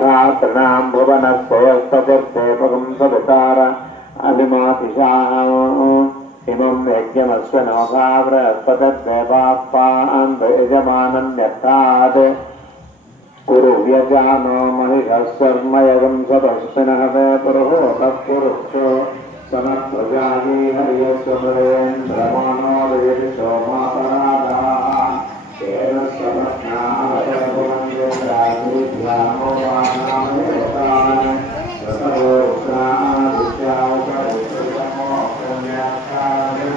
प्रणाम भुवनस्तेयस्ततिर्देवकं सवितार अभिमातिशाः इमं यज्ञमस्य नमसा बृहस्पतिर्देवापान् यजमानं यथात् कुरु व्यजानो महिषस्वर्मयगं सदस्मिनः वे पुरुहोतः पुरुषो समप्रजाये हरियस्वरेन्द्रमाणो दयिषो मातरादाः तेन समज्ञावशर्भवन्देन्द्राग्निभ्यामो वानामयोतान् रसवोक्तादित्यावशरुत्रमो कन्याक्षारण्यः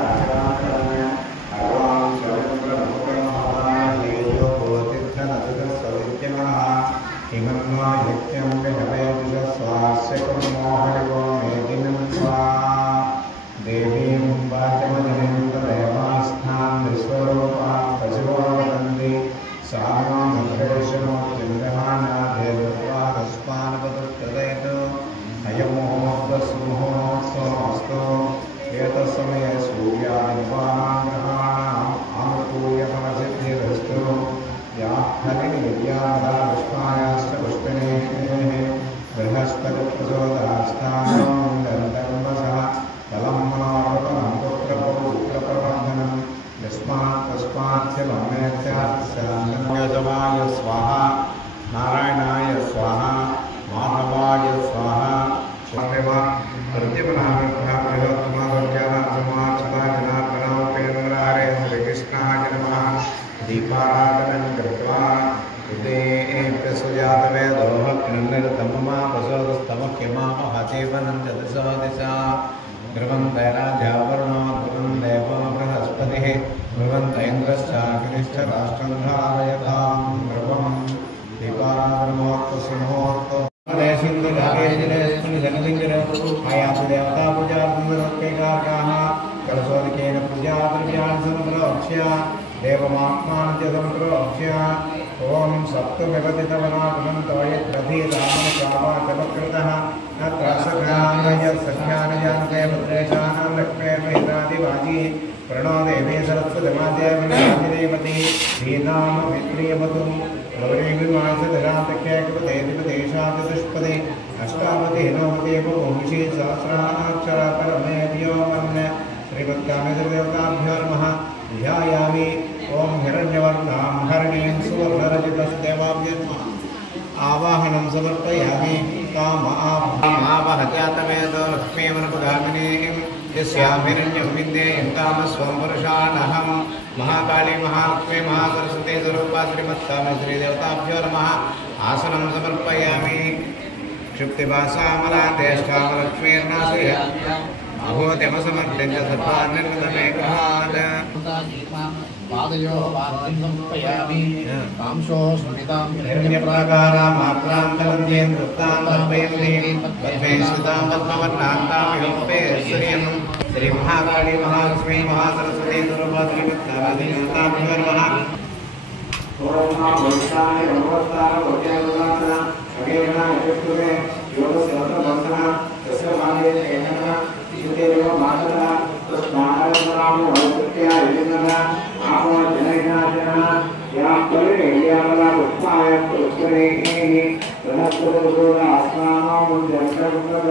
भगवान् सर्वप्रमुखमहादेयो भूतिर्थनदुरसविद्यमः हिमन्वा यज्ञं विहवेदिदस्वास्य कुर्मो हरिवो मेदिनं स्वाहा देवीं वाचमजनेन्द्रदेवास्थां विश्वरूपां पशुवो वदन्ति सा नो मन्त्रेशमोद्यन्दमानाधेर्वादस्मानपदुत्तदेतु अयमुहूर्तस्मुहूर्तोऽस्तु एतत्समये सूर्यादिवानाग्रहाणाम् आनुकूल्यफलसिद्धिरस्तु या हरिर्यादाष्टायाश्च पुष्पिणेः बृहस्पतिप्रचोदयास्थानं गन्धर्वसः फलं मनोरथं पुत्रपौत्रप्रवर्धनं यस्मात् तस्मात् यजमाय स्वाहा नारायणाय स्वाहा माधवाय स्वाहा प्रतिमनामित्राप्रयोत्तमागर्जनासमाचिताजनार्दनोपेन्द्रारे श्रीकृष्णाय नमः दीपाराधनं कृत्वा उदयेऽप्यसुजातवेदोः कृन्निर्तममा वसोदस्तमख्यमामहजीवनं चतुसो दिशा ध्रुवं दैराजावरुणो ध्रुवं देवो बृहस्पतिः ध्रुवन्त इन्द्रश्चाग्निश्च राष्ट्रं धारयतां ध्रुवं दीपाराधनमोक्तसुमुहूर्तो आयासु देवता पूजा पुनरुत्कैकार्याः कलशोदकेन पूजा द्रव्याणि समप्रोक्ष्य देवमात्मानं च समप्रोक्ष्य ॐ सप्तमिवतितमनापुनन्तोयद्रथीरामचावाचपकृतः अत्र सख्यानयसख्यानयान्तेभद्रेशानां लक्ष्मीर्महिरादिवाजी प्रणो देवी सरस्वतीमादेवी श्रीनाम विप्रियवतु गौरीविमासधरातख्यकृतेतिपदेशाचतुष्पदे अष्टावति नवति बहुंशी सहस्राक्षरपरमेभ्यो वन्न श्रीमत्कामेश्वरदेवताभ्यो नमः ध्यायामि ओं हिरण्यवर्णां हरिणीं सुवर्णरजतस्देवाभ्यो नमः आवाहनं समर्पयामि कामावहजातवेदो लक्ष्मीवनपगामिनीं यस्यां हिरण्यं विद्येयं कामस्वं पुरुषानहं महाकाली महालक्ष्मी महासरस्वती स्वरूपा श्रीमत्कामेश्वरीदेवताभ्यो नमः आसनं समर्पयामि क्षुप्तिभासामलादेष्टामलक्ष्मीर्नाशय अभूतिमसमर्थिन्य सर्वान्निर्मितमेकात् पादयोः वार्तिं समर्पयामि कांशो स्मृतां हिरण्यप्राकारां मात्रां तलन्त्येन वृत्तां तर्पयन्ति पद्मे स्थितां पद्मवर्णान्तां योपे श्रियं श्रीमहाकाली महालक्ष्मी महासरस्वती स्वरूपा श्रीमत्कामेश्वरीदेवताभ्यो नमः ओम नमोस्ताय नमोस्ताय वज्रवदना अगेना यजुष्टुमे योगस्वतमसः तस्य माने एनना इदेव मातरा तस्मात् वृत्त्या यजना आपो जनैना या परे यावला उत्पाय पुष्करेः बृहस्पतिर्गोळ आस्नानो मुञ्जन्तः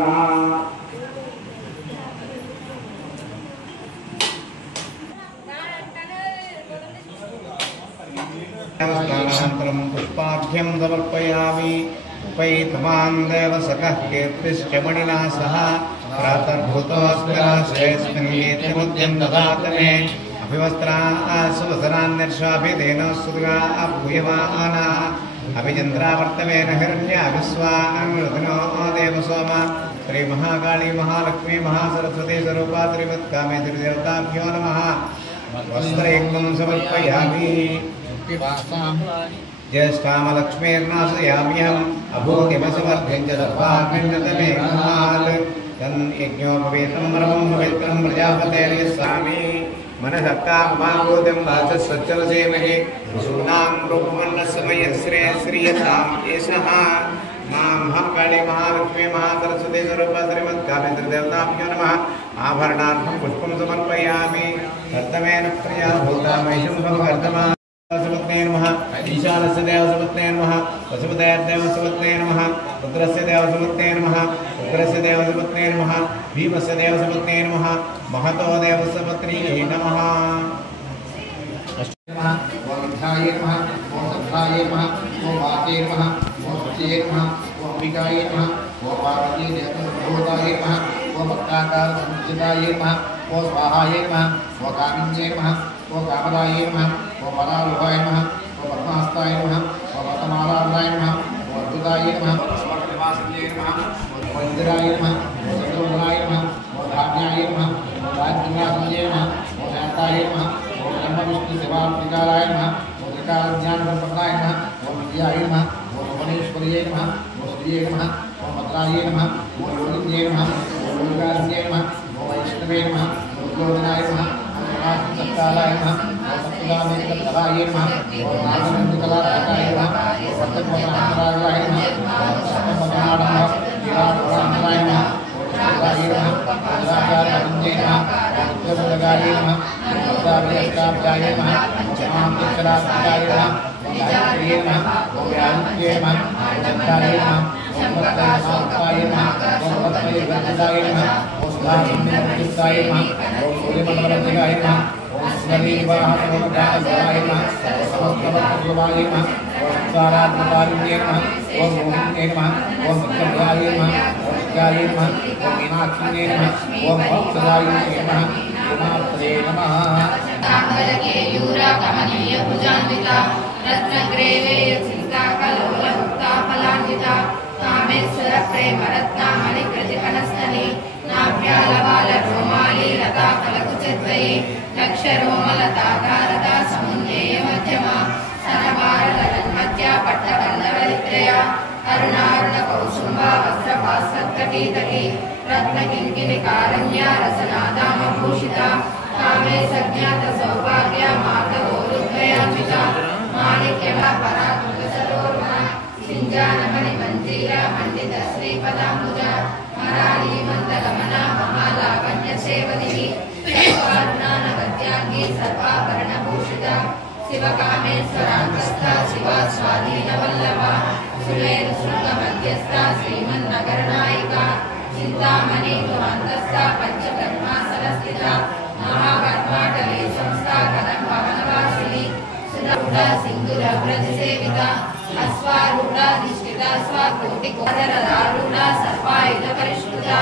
स्नानानन्तरं पुष्पाढ्यं समर्पयामि उपैतमान् देवसखः कीर्तिश्च मणिना सह प्रातर्भूतोऽस्मिन् नित्यमुद्यं ददातु मे अभिवस्त्रासुवसनान्यर्षाभिधेन सुदुगा भूयमाना अभिचन्द्रावर्तमेन हिरण्याभिस्वान्नो देवसोम श्रीमहाकाली महालक्ष्मी महासरस्वती स्वरूपा श्रीमत्कामेश्वरीदेवताभ्यो नमः वस्त्रयुक्तं समर्पयामि ज्येष्ठामलक्ष्मीर्नाशयाम्यहम् अभूतिमसमर्थ्यं च सर्वान्निर्मितमेकात् तन्यज्ञोपवीतं परमं पवित्रं प्रजापतेर्यस्वामी मनसक्तां वाचस्सच्चवसेमहे वसूनां रूपवर्णस्मयश्रेयश्रियतां एषः महाकाली महालक्ष्मी महासरस्वती स्वरूपा श्रीमत्कामेश्वरीदेवताभ्यो नमः आभरणार्थं पुष्पं समर्पयामि कर्तमेन प्रिया भूता मह्यं भवकर्तमा देवसपत्ने नमः ईशानस्य देवसपत्ने नमः पशुपतेर्देवसपत्ने नमः रुद्रस्य देवसपत्ने नमः रुद्रस्य देवसपत्ने नमः भीमस्य देवसपत्ने नमः महतो देवसपत्ने नमः ओम विद्याये नमः ओम सत्ताये नमः ओम वाके नमः ओम सच्चे नमः ओम अंबिकाये नमः ओम पार्वती देवताये नमः ओम भक्ताकार संचिताये नमः ओम स्वाहाये नमः ओम कामिन्ये नमः ओम कामदाये नमः ओम परारूपाय नमः ओम पद्महस्ताय नमः ओम पद्ममालाय नमः ओम अद्भुताय नमः ओम स्वर्गनिवासिने नमः ओम इंद्राय नमः ओम चंद्रमनाय नमः ओम धान्याय नमः ओम राजनिवासिने नमः ओम शांताय नमः ओम ब्रह्म विष्णु शिवात्मिकाय नमः ओम त्रिकाल ज्ञान संपन्नाय नमः ओम विद्याय नमः ओम भुवनेश्वर्यै नमः ओम श्रीये नमः ओम भद्राय नमः ओम योगिन्ये नमः ओम योगारण्ये नमः ओम वैष्णवे नमः ओम योगिनाय नमः ओम सत्कालाय नमः ओम सत्कुलामेकतराय नमः ओम नागनन्दिकलाय नमः ओम सत्यपराय नमः ओम सत्यपराय विराटपराय नमः ओम शिवाय नमः ओम राजाय नमः ओम रुद्रभुजगाय नमः ओम भद्राभ्याय नमः ओम महामंगलाय नमः ओम गायत्र्यै नमः ओम व्याहृत्यै नमः ओम दत्ताय नमः ओम भद्राय नमः ओम पद्मैर्गन्धाय नमः ओम सुधामन्दिराय नमः ओम सूर्यमण्डलवन्दिताय नमः ओम स्मरीवाहनोमगाय नमः ओम समस्तभक्तप्रभवाय नमः ओम सारात्मकारिण्ये नमः ओम मोहिन्ये नमः ओम सत्यभ्याय नमः ओम विद्याय नमः ओम मीनाक्षिण्ये नमः ओम भक्तदाय नमः उमाप्ते नमः कमनीय भुजान्विता रत्नग्रेवे सीता कलोलमुक्ता फलान्विता कामेश्वर प्रेम रत्नामणि प्रतिफलस्तने नाभ्यालवाल रोमाली लता फलकुचिद्वये लक्षरोमलताकारता समुन्नेय मध्यमा सनभारतन्मध्या पट्टपल्लवरित्रया अरुणारुण कौसुम्बा वस्त्रभास्वत्कटीतटी रत्नकिङ्किणिकारण्या रसनादामभूषिता कामे सज्ञात सौभाग्य मातवोरुद्वयान्विता माणिक्यवा पराकृतसरोरुहा सिञ्जानमणिमञ्जीरा मण्डित श्रीपदाम्बुजा मराळी मन्दगमना महालावण्यसेवदिः सर्वारुणानवद्याङ्गी सर्वाभरणभूषिता शिवकामेश्वरान्तस्था शिवा स्वाधीनवल्लभा सुमेरुशृङ्गमध्यस्था श्रीमन्नगरनायिका चिन्तामणि तुरान्तस्था पञ्चकर्मासनस्थिता महाकर्माटले संस्था कदम्बवनवासिनी सुररूढा सिन्धुरव्रजसेविता अश्वारूढाधिष्ठिता स्वाकोटिकोदरदारूढा सर्वायुधपरिष्कृता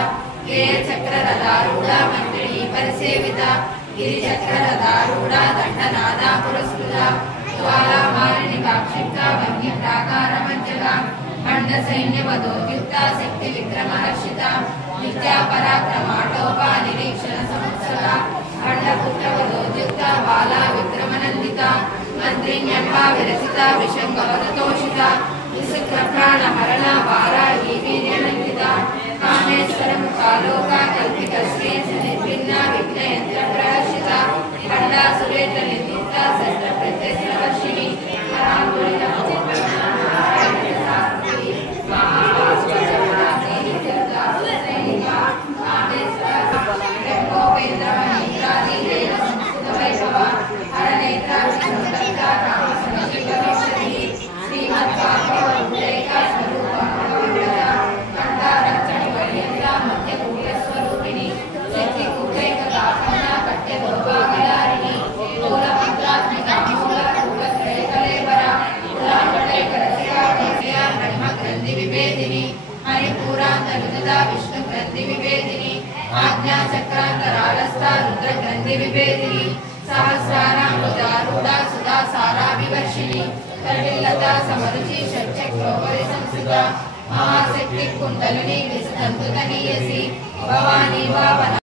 गेयचक्ररथारूढा मन्त्रिणी परिसेविता गिरिचक्ररथारूढा दण्डनादा पुरस्कृता ज्वालामालिनी काक्षिप्ता वह्निप्राकारमज्जगा खण्डसैन्यवधोद्युक्ता शक्तिविक्रमहर्षिता नित्यापराक्रमाटोपा निरीक्षणसमुत्सगा खण्डपुत्रवधोद्युक्ता बाला विक्रमनन्दिता मन्त्रिण्यम्बा विरचिता विशङ्गवदतोषिता विशुक्रप्राणहरणा वाराही वीर्यनन्दिता कामेश्वरं कालोका कल्पितश्री निर्भिन्ना विघ्नयन्त्रप्रहर्षिता खण्डासुरेन्द्रनिर्दिष्टा शस्त्रप्रत्यस्त्रवर्षिणी विवेदिनी आज्ञा चक्रांतरालस्था रुद्र ग्रंथि विभेदिनी सहस्रारामृतारूढ़ा सुधा सारा विवर्षिणी कटिलता समरुचि षट्चक्रोपरि संस्थिता महाशक्ति कुंडलिनी विस्तंतुतनीयसी भवानी भावना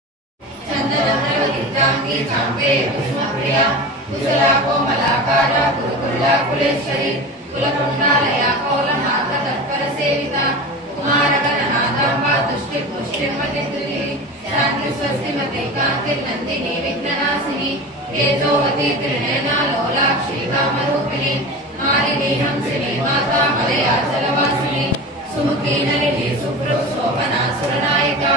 चंदनमृगीतांगी चांपे पुष्पप्रिया कुशला कोमलाकारा गुरुकुला कुलेश्वरी कुलकुंडालया कौलनाथ तत्पर सेविता कुमारगणनाथांबा दुष्टि पुष्टिमतिद्रुति शांति स्वस्तिमते कांतिर्नंदिनी विघ्ननाशिनी तेजोवती त्रिनयना लोलाक्षी कामरूपिणी मालिनी हंसिनी माता मलयाचलवासिनी सुमुखी नलिनी सुप्रो शोभना सुरनायिका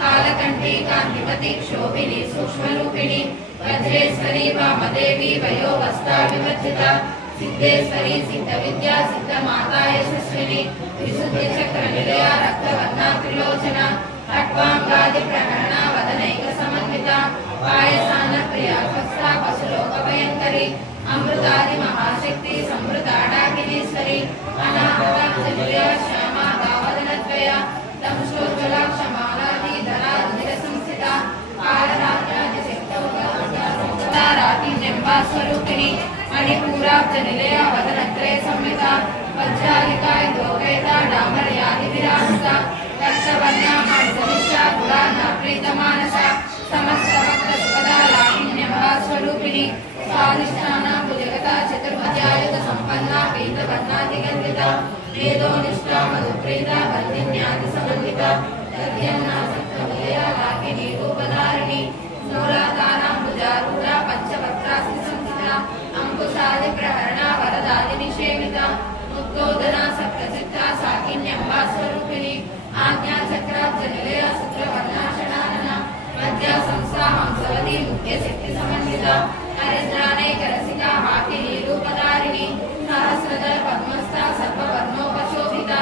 कालकंठी कांतिमती क्षोभिनी सूक्ष्मरूपिणी वज्रेश्वरी वामदेवी वयोवस्था विवर्जिता सिद्धेश्वरी सिद्ध विद्या सिद्ध माता यशस्विनी विशुद्धि चक्र निलया रक्तवर्णा त्रिलोचना खट्वांगादि प्रकरणा वदनैक समन्विता पायसान प्रिया स्वस्था पशुलोक भयंकरी अमृतादि महाशक्ति समृताडाकिनीश्वरी अनाहतांजलिया श्यामा दावदनद्वया दंशोज्ज्वला क्षमालादि धराधुर संस्थिता कालरात्रादि शक्तौकता रातिन्यम्बा स्वरूपिणी मणिपूराब्ज निलया वदनत्रय संहिता वज्रालिकाय दोगैता डामरयादि विराजिता रक्तवर्णा मणिसनिष्ठा गुणार्णा प्रीतमानसा समस्त भक्त सुखदा लाहिन्यम्बा स्वरूपिणी स्वादिष्ठाना भुजगता चतुर्भुजायुध संपन्ना पीतवर्णादिगन्धिता वेदोनिष्ठा मधुप्रीता वल्लिन्यादि समन्विता दध्यन्ना सप्तविलया लाकिनी रूपधारिणी मूलाधाराम्बुजारूढा पञ्चवक्त्रास्ति संस्थिता अंकुशादि प्रहरणा वरदादि निषेविता मुक्तोदना सप्तचित्ता साकिन्यम्बा स्वरूपिणी आज्ञा चक्राब्ज निलया सूत्रवर्णा षडानना मध्या संस्था हंसवती मुख्य शक्ति समन्विता हरिद्रानैक रसिका हाकिनी रूपधारिणी सहस्रदल पद्मस्था सर्ववर्णोपशोभिता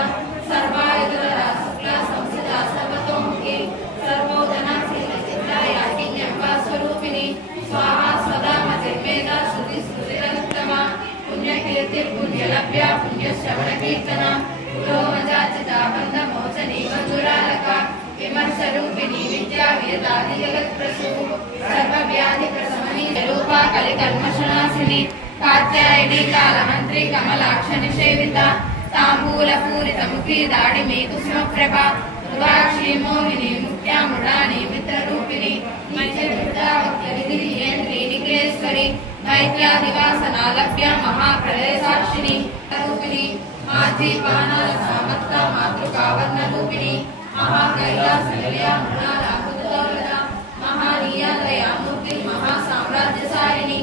सर्वायुधरा शुक्ला संस्थिता सर्वतोमुखी सर्वोदना शीलचित्ता याकिन्यम्बा स्वरूपिणी स्वाहा स्वदा मतिर्मेधा श्रुति स्मृतिरनुत्तमा पुण्यकीर्ति पुण्यलभ्या पुण्यश्रवण कीर्तना पुरोमजाचिता बन्धमोचनी मधुरालका विमर्शरूपिणी विद्या वेदादि जगत्प्रसू सर्वव्याधि प्रशमनी रूपा कलिकल्मषनाशिनी कात्यायनी कालमन्त्री कमलाक्ष निषेविता ताम्बूलपूरितमुखी दाडिमी कुसुमप्रभा उर्वाक्षी मोहिनी मुक्त्यामुडानी मित्ररूपिणी मध्यवृत्तावक्त्रविधियेन्द्री निग्रेश्वरी मैत्र्यादिवासनालभ्या महाप्रलयसाक्षिणी रूपिणी माधीपानाल सामत्ता मातृकावर्णरूपिणी महाकैलासनिलया मृणालाकुतोलदा महानीयालया मूर्ति महासाम्राज्यसारिणी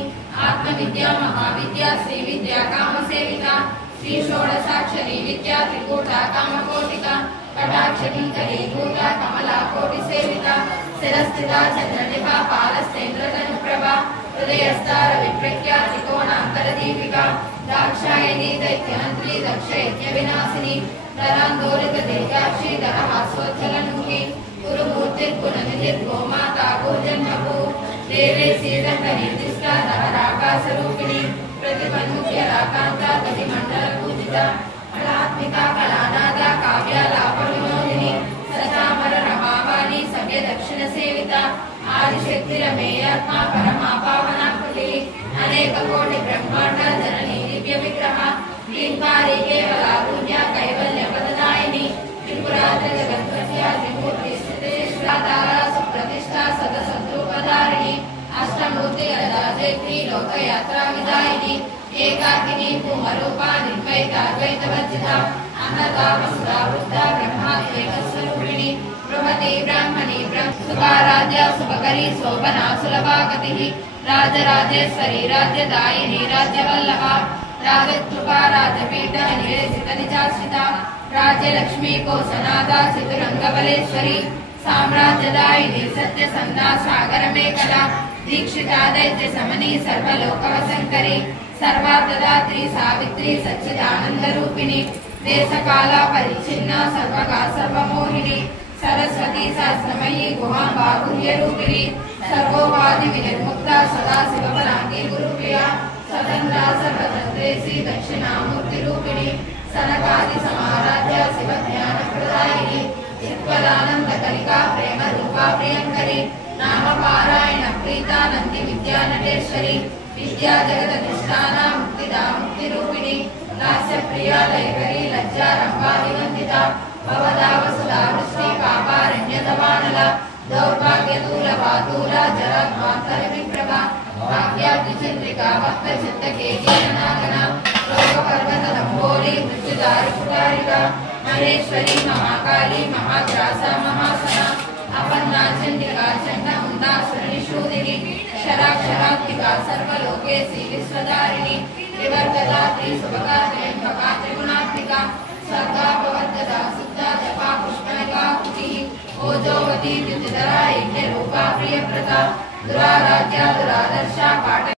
आत्मविद्या महाविद्या श्रीविद्या कामसेविता श्री षोडशाक्षरी विद्या त्रिकूटा कामकोटिका कटाक्षकिंकरी भूता कमला कोटिसेविता शिरस्थिता चन्द्रनिभा पालस्तेन्द्रतनुप्रभा हृदयस्तार विप्रख्या त्रिकोणान्तरदीपिका दाक्षायणी दैत्यहन्त्री दक्षयज्ञविनाशिनी धरान्दोलित दीर्घाक्षी धरहासोज्ज्वलमुखी गुरुमूर्तिर्गुणनिधिर्गोमाता गोजन्मभू देवे श्रीदण्डनिर्दिष्टा धराकाशरूपिणी प्रतिपन्मुख्यराकान्ता दधिमण्डलपूजिता कलात्मिका कलानादा काव्यालापविनोदिनी सचामर रमावाणी सव्यदक्षिणसेविता आदिशक्तिरमेयात्मा परमा पावनाकृति अनेककोटि ब्रह्माण्ड जननी दिव्यविग्रह ींकारी केवलारूढ्या कैवल्यवदनायिनी त्रिपुराजगद्वत्या त्रिमूर्तिस्थितेश्वराधारा सुप्रतिष्ठा सदसद्रूपधारिणी अष्टमूर्ति अदाजेत्री लोकयात्रा विदायिनी एकाकिनी पूमरूपा निर्वैताद्वैतवर्जिता अन्नतापसुरा वृद्धा ब्रह्माद्वैतस्वरूपिणी बृहती ब्राह्मणी ब्रह्मसुताराध्या शुभकरी शोभना सुलभागतिः राजराजेश्वरी राज्यदायिनी राज्यवल्लभा राजकृपा राजपीठ निवेशित निजाश्रिता राज्यलक्ष्मी कोशनादा चतुरंगबलेश्वरी साम्राज्यदायिनी सत्यसंधा सागरमेखला दीक्षिता दैत्य समनी सर्वलोकवशंकरी सर्वार्थदात्री सावित्री सच्चिदानंदरूपिणी देशकाला परिच्छिन्ना सर्वगा सर्वमोहिनी सरस्वती सहस्रमयी गुहाम्बा गुह्यरूपिणी सर्वोपाधि विनिर्मुक्ता सदा शिवबलांगी गुरुप्रिया स्वतंत्रा सर्वतंत्रेसी दक्षिणामूर्तिरूपिणी सनकादि समाराध्या शिवज्ञानप्रदायिनी चित्पदानंद कलिका प्रेम रूपा प्रियंकरी नाम पारायण प्रीता नंदी विद्या नटेश्वरी विद्या जगदधिष्ठाना मुक्तिदा मुक्तिरूपिणी लास्य प्रिया लयकरी लज्जा रंभादिवंदिता भवदावसुधा वृष्टि पापारण्यतवानला दौर्भाग्यदूलवादूला जराध्वान्तरविप्रभा भाग्याब्धिचन्द्रिका भक्तचित्तकेकीनागना लोकपर्वतदम्बोली मृत्युदारुकुटारिका महेश्वरी महाकाली महाग्रासा महासना अपन्ना चण्डिका चण्डमुण्डासुरनिषूदिनी शराक्षरात्मिका सर्वलोकेशी विश्वधारिणी विवर्तदात्री शुभका त्र्यम्बका त्रिगुणात्मिका सर्गापवर्तदा सिद्धा जपा पुष्पनिका कुटिः ओजोवती द्युतिधरा यज्ञरूपा प्रियव्रता दुराराध्या दुरादर्शा पाठ